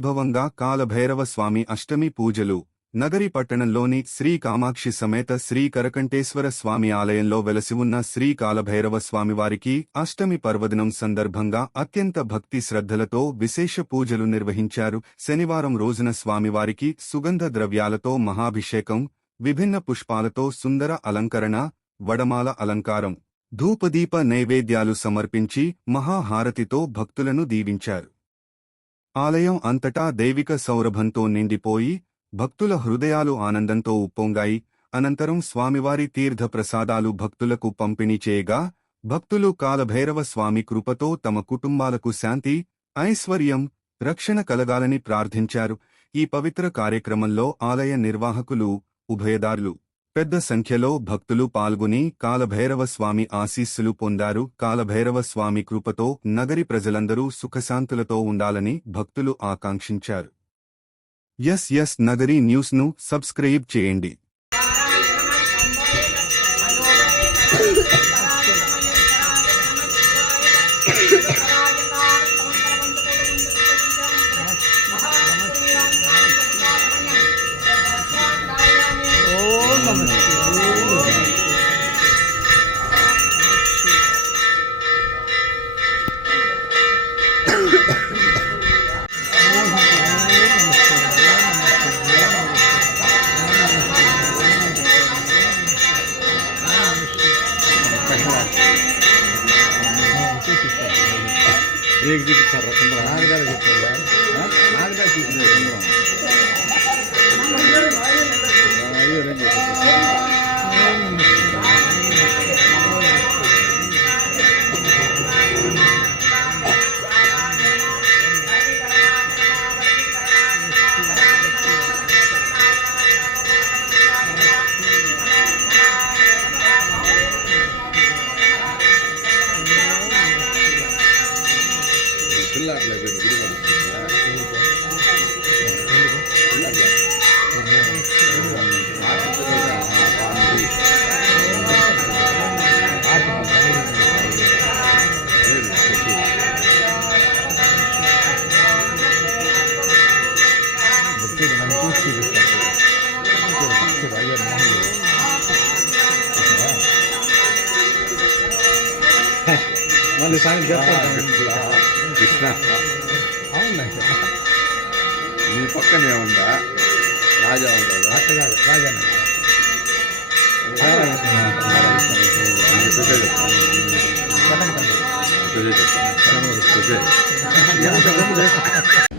వైభవంగా కాలభైరవ స్వామి అష్టమి పూజలు నగరి పట్టణంలోని శ్రీ కామాక్షి సమేత శ్రీ కరకంఠేశ్వర స్వామి ఆలయంలో వెలసి ఉన్న శ్రీ కాలభైరవ స్వామివారికి అష్టమి పర్వదినం సందర్భంగా అత్యంత భక్తి శ్రద్ధలతో విశేష పూజలు నిర్వహించారు. శనివారం రోజున స్వామివారికి సుగంధ ద్రవ్యాలతో మహాభిషేకం, విభిన్న పుష్పాలతో సుందర అలంకరణ, వడమాల అలంకారం, ధూపదీప నైవేద్యాలు సమర్పించి మహాహారతితో భక్తులను దీవించారు. ఆలయం అంతటా దైవిక సౌరభంతో నిండిపోయి భక్తుల హృదయాలు ఆనందంతో ఉప్పొంగాయి. అనంతరం స్వామివారి తీర్థ ప్రసాదాలు భక్తులకు పంపిణీ చేయగా భక్తులు కాలభైరవ స్వామి కృపతో తమ కుటుంబాలకు శాంతి, ఐశ్వర్యం, రక్షణ కలగాలని ప్రార్థించారు. ఈ పవిత్ర కార్యక్రమంలో ఆలయ నిర్వాహకులు, ఉభయదారులు, పెద్ద సంఖ్యలో భక్తులు పాల్గొని కాలభైరవ స్వామి ఆశీస్సులు పొందారు. కాలభైరవ స్వామి కృపతో నగరి ప్రజలందరూ సుఖశాంతులతో ఉండాలని భక్తులు ఆకాంక్షించారు. ఎస్ నగరి న్యూస్ను సబ్స్క్రైబ్ చేయండి. एक जी सर नागदार नागदार మళ్ళీ సాయంత్రం కృష్ణ అవునా మీ పక్కనే ఉందా రాజా ఉంటాడు అట్టగాదు రాజా చెప్తాను